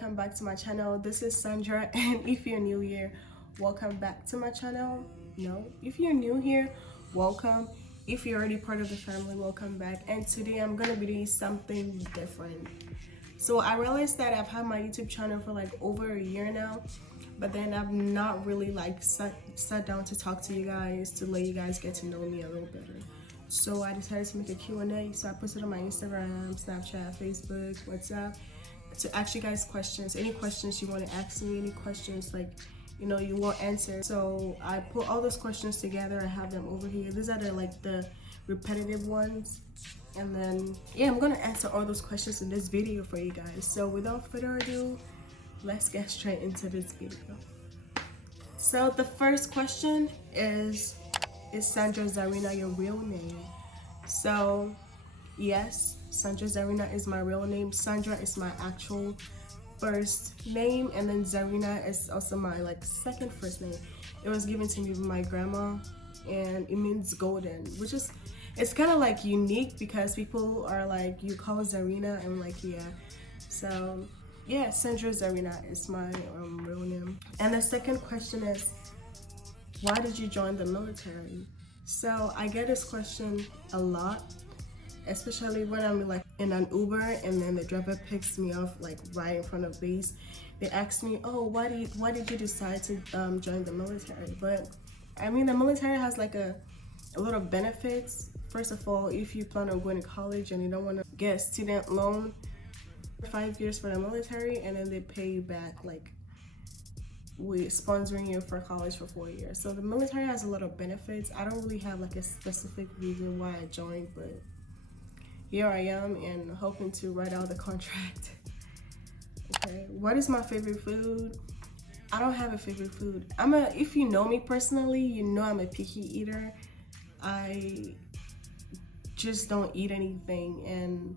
welcome back to my channel. This is Sandra, and if you're new here, welcome back to my channel. No, if you're new here, welcome. If you're already part of the family, welcome back. And today I'm gonna be doing something different. So I realized that I've had my YouTube channel for like over a year now, but then I've not really like sat down to talk to you guys, to let you guys get to know me a little better. So I decided to make a Q&A. So I posted on my Instagram, Snapchat, Facebook, WhatsApp, to ask you guys questions. Any questions you want to ask me, any questions like, you know, you want answered. So I put all those questions together. I have them over here. These are the repetitive ones. And then, yeah, I'm going to answer all those questions in this video for you guys. So without further ado, let's get straight into this video. So the first question is SandraZarina your real name? So yes, SandraZarina is my real name. Sandra is my actual first name, and then Zarina is also my like second first name. It was given to me by my grandma, and it means golden, which is, it's kind of like unique because people are like, you call Zarina, and I'm like, yeah. So yeah, SandraZarina is my real name. And the second question is, why did you join the military? So I get this question a lot, especially when I'm like in an Uber and then the driver picks me up like right in front of base. They ask me, oh, why did you decide to join the military? But I mean, the military has like a lot of benefits. First of all, if you plan on going to college and you don't want to get a student loan, 5 years for the military, and then they pay you back like with sponsoring you for college for 4 years. So the military has a lot of benefits. I don't really have like a specific reason why I joined, but here I am and hoping to write out the contract. Okay, what is my favorite food? I don't have a favorite food. If you know me personally, you know I'm a picky eater. I just don't eat anything, and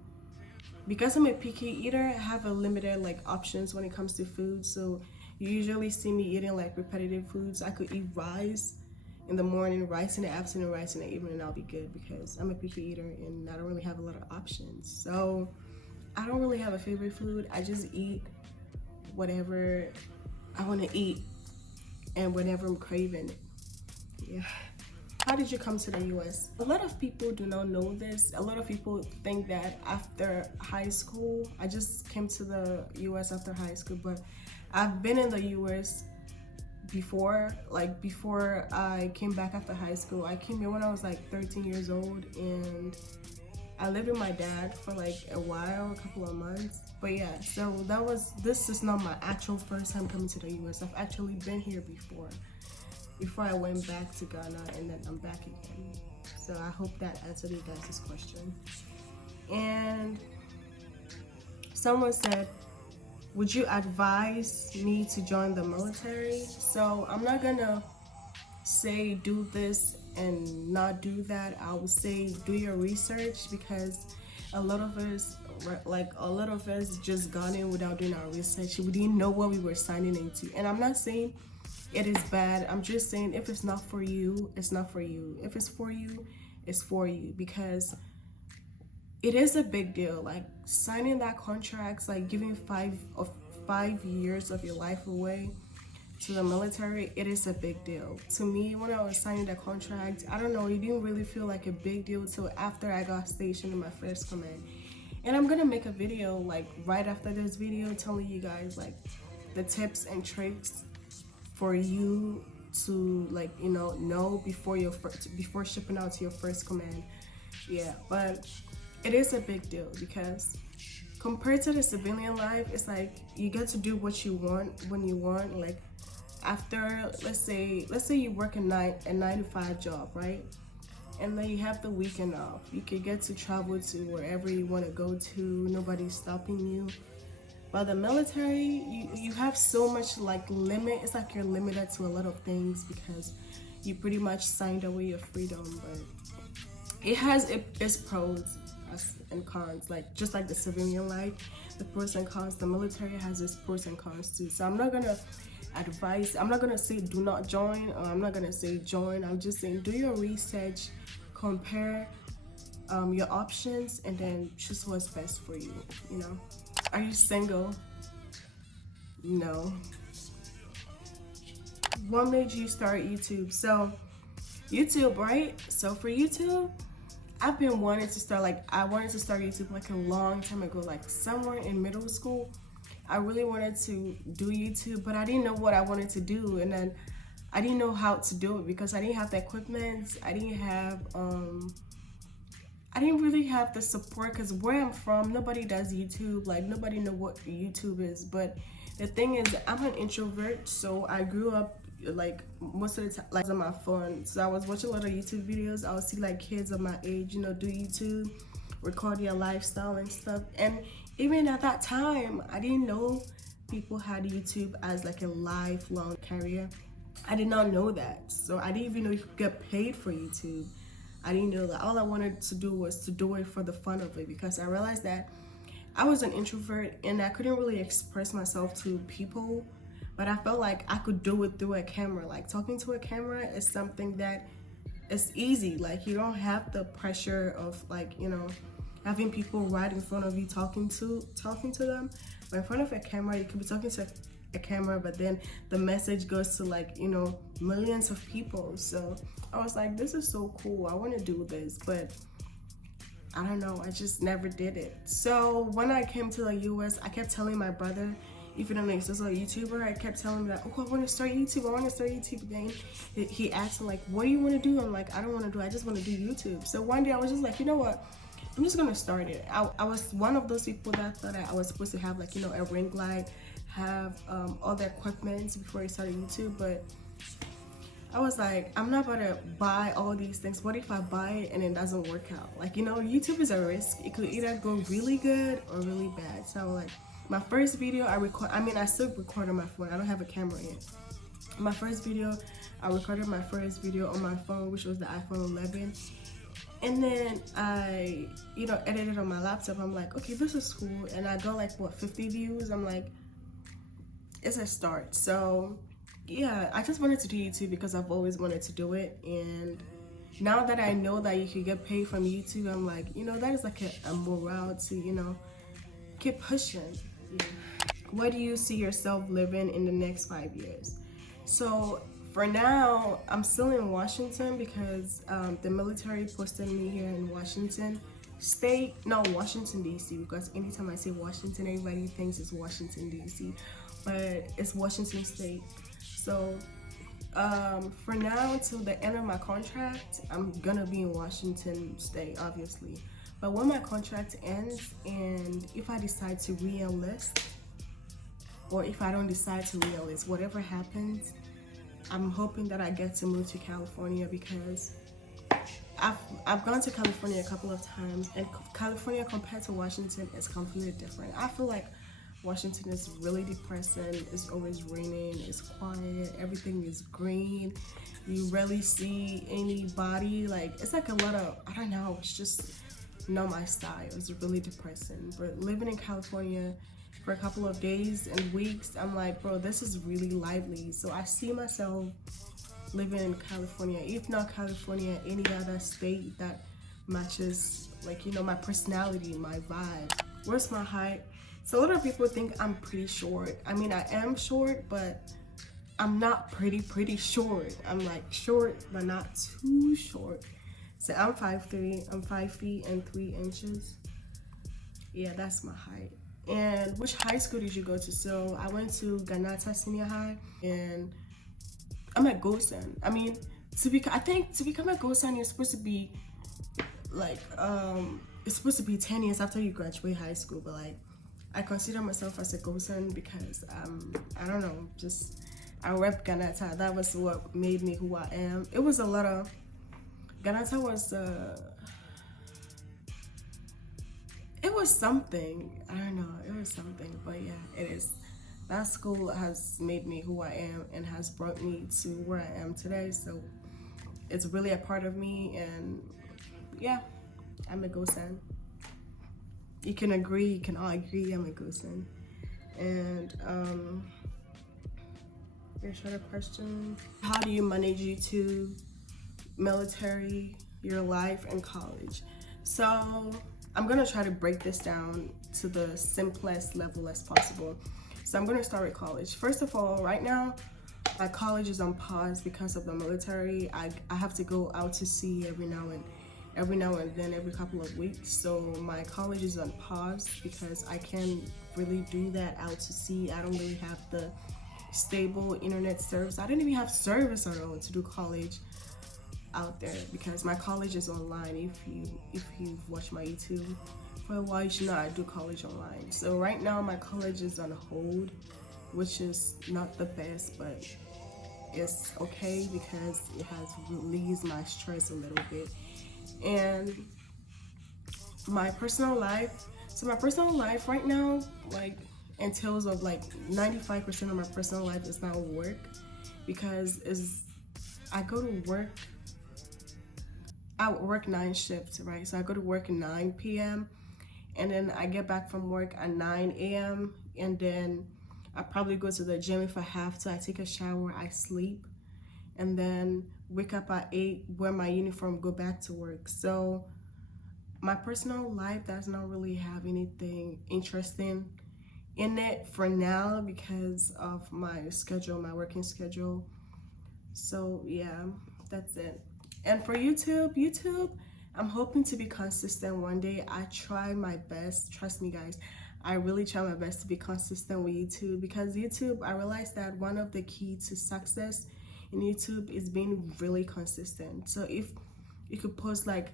because I'm a picky eater, I have a limited like options when it comes to food. So you usually see me eating like repetitive foods. I could eat rice in the morning, rice in the afternoon, rice in the evening, and I'll be good because I'm a picky eater and I don't really have a lot of options. So I don't really have a favorite food. I just eat whatever I want to eat and whenever I'm craving it. Yeah. How did you come to the US? A lot of people do not know this. A lot of people think that after high school, I just came to the US after high school, but I've been in the US before I came back after high school. I came here when I was like 13 years old, and I lived with my dad for like a while, a couple of months. But yeah, so this is not my actual first time coming to the US. I've actually been here before I went back to Ghana, and then I'm back again. So I hope that answered you guys' question. And someone said, would you advise me to join the military? So I'm not gonna say do this and not do that. I would say do your research, because a lot of us just got in without doing our research. We didn't know what we were signing into. And I'm not saying it is bad. I'm just saying if it's not for you, it's not for you. If it's for you, it's for you, because it is a big deal. Like signing that contract, like giving 5 years of your life away to the military, it is a big deal. To me, when I was signing the contract, I don't know, it didn't really feel like a big deal till after I got stationed in my first command. And I'm gonna make a video like right after this video telling you guys like the tips and tricks for you to like, you know before shipping out to your first command. Yeah, but it is a big deal because compared to the civilian life, it's like you get to do what you want when you want. Like after, let's say you work a 9 to 5 job, right? And then you have the weekend off. You could get to travel to wherever you want to go to. Nobody's stopping you. But the military, you have so much like limit. It's like you're limited to a lot of things because you pretty much signed away your freedom. But it has its pros and cons, like just like the civilian life, the pros and cons. The military has its pros and cons too. So I'm not gonna say do not join, or I'm not gonna say join. I'm just saying do your research, compare your options, and then choose what's best for you. You know, are you single? No. What made you start YouTube? So YouTube, right? So for YouTube, I've been wanting to start, like, I wanted to start YouTube like a long time ago, like somewhere in middle school. I really wanted to do YouTube, but I didn't know what I wanted to do, and then I didn't know how to do it because I didn't have the equipment. I didn't really have the support, because where I'm from, nobody does YouTube. Like, nobody know what YouTube is. But the thing is, I'm an introvert, so I grew up like most of the time like on my phone. So I was watching a lot of YouTube videos. I would see like kids of my age, you know, do YouTube, record their lifestyle and stuff. And even at that time, I didn't know people had YouTube as like a lifelong career. I did not know that. So I didn't even know you could get paid for YouTube. I didn't know that. All I wanted to do was to do it for the fun of it, because I realized that I was an introvert and I couldn't really express myself to people, but I felt like I could do it through a camera. Like, talking to a camera is something that is easy. Like, you don't have the pressure of, like, you know, having people right in front of you talking to them. But in front of a camera, you could be talking to a camera, but then the message goes to, like, you know, millions of people. So I was like, this is so cool, I want to do this, but I don't know, I just never did it. So when I came to the US, I kept telling my brother, if you don't know, he's also a YouTuber, I kept telling him that, oh, I want to start YouTube, I want to start YouTube again. He asked me, like, what do you want to do? I'm like, I don't want to do it, I just want to do YouTube. So one day I was just like, you know what, I'm just gonna start it. I was one of those people that thought I was supposed to have, like, you know, a ring light, have all the equipment before I started YouTube, but I was like, I'm not gonna buy all these things. What if I buy it and it doesn't work out? Like, you know, YouTube is a risk. It could either go really good or really bad. So like, my first video I still record on my phone. I don't have a camera yet. My first video, I recorded my first video on my phone, which was the iPhone 11. And then I, you know, edited on my laptop. I'm like, okay, this is cool. And I got like, what, 50 views? I'm like, it's a start. So yeah, I just wanted to do YouTube because I've always wanted to do it. And now that I know that you can get paid from YouTube, I'm like, you know, that is like a morale to, you know, keep pushing. Yeah. Where do you see yourself living in the next 5 years? So for now, I'm still in Washington because the military posted me here in Washington State, no, Washington DC, because anytime I say Washington, everybody thinks it's Washington DC, but it's Washington State. So for now, until the end of my contract, I'm gonna be in Washington State, obviously. But when my contract ends, and if I decide to re-enlist, or if I don't decide to re-enlist, whatever happens, I'm hoping that I get to move to California, because I've gone to California a couple of times, and California compared to Washington is completely different. I feel like Washington is really depressing. It's always raining, it's quiet, everything is green. You rarely see anybody. Like, it's like a lot of, I don't know, it's just not my style. It's really depressing. But living in California for a couple of days and weeks, I'm like, bro, this is really lively. So I see myself living in California. If not California, any other state that matches, like, you know, my personality, my vibe. Where's my height? So a lot of people think I'm pretty short. I mean, I am short, but I'm not pretty short. I'm like short, but not too short. So I'm 5'3", I'm 5 feet and 3 inches. Yeah, that's my height. And which high school did you go to? So I went to Ghanaian Senior High, and I'm at Gosan. I mean, I think to become a Gosan, you're supposed to be like, it's supposed to be 10 years after you graduate high school, but like, I consider myself as a Gosan because I don't know, just I rep Ghanaian. That was what made me who I am. It was a lot of, Ghanaian was it was something. I don't know, it was something, but yeah, it is. That school has made me who I am and has brought me to where I am today. So it's really a part of me, and yeah, I'm a Gosan. You can agree, you can all agree I'm a Gosan. And here's another question. How do you manage YouTube, military, your life, and college? So I'm gonna try to break this down to the simplest level as possible. So I'm gonna start with college. First of all, right now, my college is on pause because of the military. I have to go out to sea every now and then, every couple of weeks. So my college is on pause because I can't really do that out to sea. I don't really have the stable internet service. I didn't even have service at all to do college out there because my college is online. If you've watched my YouTube for a while, you should know I do college online. So right now my college is on hold, which is not the best, but it's okay because it has released my stress a little bit. And my personal life, so my personal life right now, like entails of like 95% of my personal life is not work, because I go to work, I work 9 shifts, right? So I go to work at 9 p.m. and then I get back from work at 9 a.m. and then I probably go to the gym if I have to. I take a shower, I sleep, and then wake up at 8, wear my uniform, go back to work. So my personal life does not really have anything interesting in it for now because of my schedule, my working schedule. So yeah, that's it. And for YouTube, I'm hoping to be consistent one day. I try my best, trust me guys, I really try my best to be consistent with YouTube, because YouTube, I realized that one of the key to success in YouTube is being really consistent. So if you could post like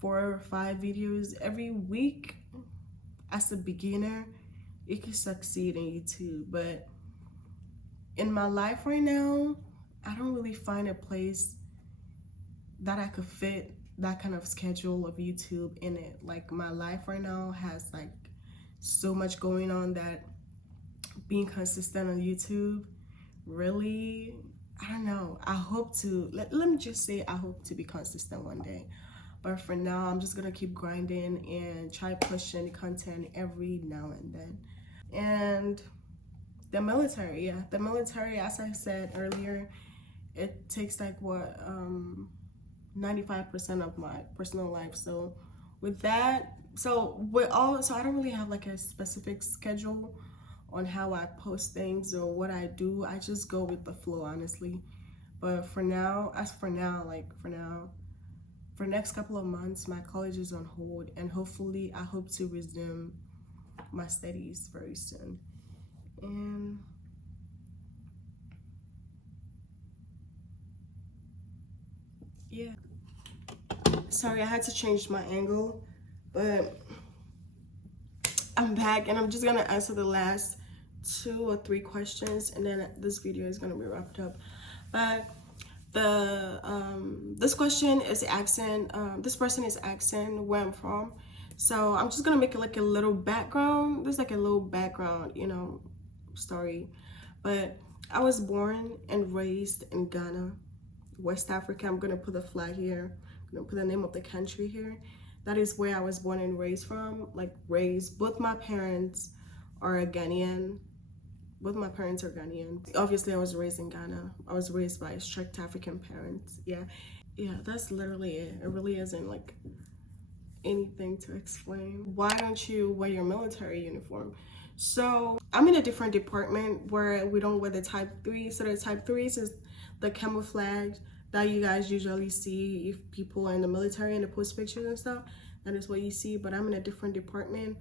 4 or 5 videos every week as a beginner, you could succeed in YouTube. But in my life right now, I don't really find a place that I could fit that kind of schedule of YouTube in it. Like my life right now has like so much going on that being consistent on YouTube, really, I don't know. I hope to, let me just say, I hope to be consistent one day. But for now, I'm just gonna keep grinding and try pushing content every now and then. And the military, yeah, the military, as I said earlier, it takes like what, 95% of my personal life. So with that, so I don't really have like a specific schedule on how I post things or what I do. I just go with the flow, honestly. But for now, for next couple of months, my college is on hold, and hopefully I hope to resume my studies very soon. And yeah, sorry, I had to change my angle, but I'm back and I'm just gonna answer the last 2 or 3 questions, and then this video is gonna be wrapped up. But this question is asking, this person is asking where I'm from. So I'm just gonna make it like a little background. There's like a little background, you know, story. But I was born and raised in Ghana, West Africa. I'm gonna put the flag here. I'm gonna put the name of the country here. That is where I was born and raised from. Like raised, both my parents are Ghanaian. Both my parents are Ghanaian. Obviously, I was raised in Ghana. I was raised by strict African parents. Yeah, that's literally it. It really isn't like anything to explain. Why don't you wear your military uniform? So I'm in a different department where we don't wear the type 3. So the type 3s is the camouflage that you guys usually see if people are in the military and they post pictures and stuff. That is what you see. But I'm in a different department.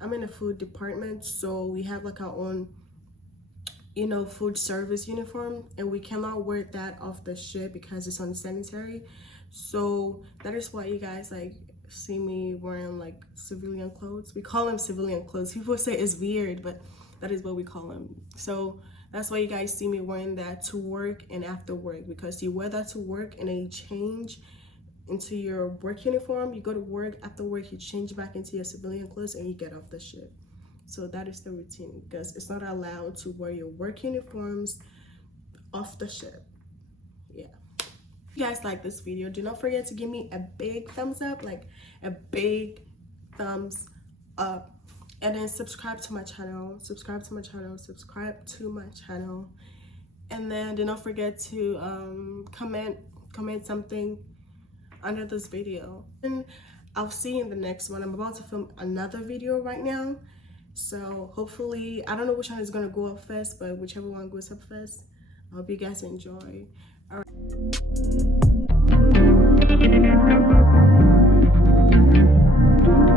I'm in a food department, so we have like our own, you know, food service uniform, and we cannot wear that off the ship because it's unsanitary. So that is why you guys like see me wearing like civilian clothes. We call them civilian clothes. People say it's weird, but that is what we call them. So that's why you guys see me wearing that to work and after work, because you wear that to work and then you change into your work uniform. You go to work, after work you change back into your civilian clothes and you get off the ship. So that is the routine, because it's not allowed to wear your work uniforms off the ship. Yeah. If you guys like this video, do not forget to give me a big thumbs up, like a big thumbs up. And then subscribe to my channel, And then do not forget to comment something under this video. And I'll see you in the next one. I'm about to film another video right now. So hopefully, I don't know which one is gonna go up first, but whichever one goes up first, I hope you guys enjoy. All right.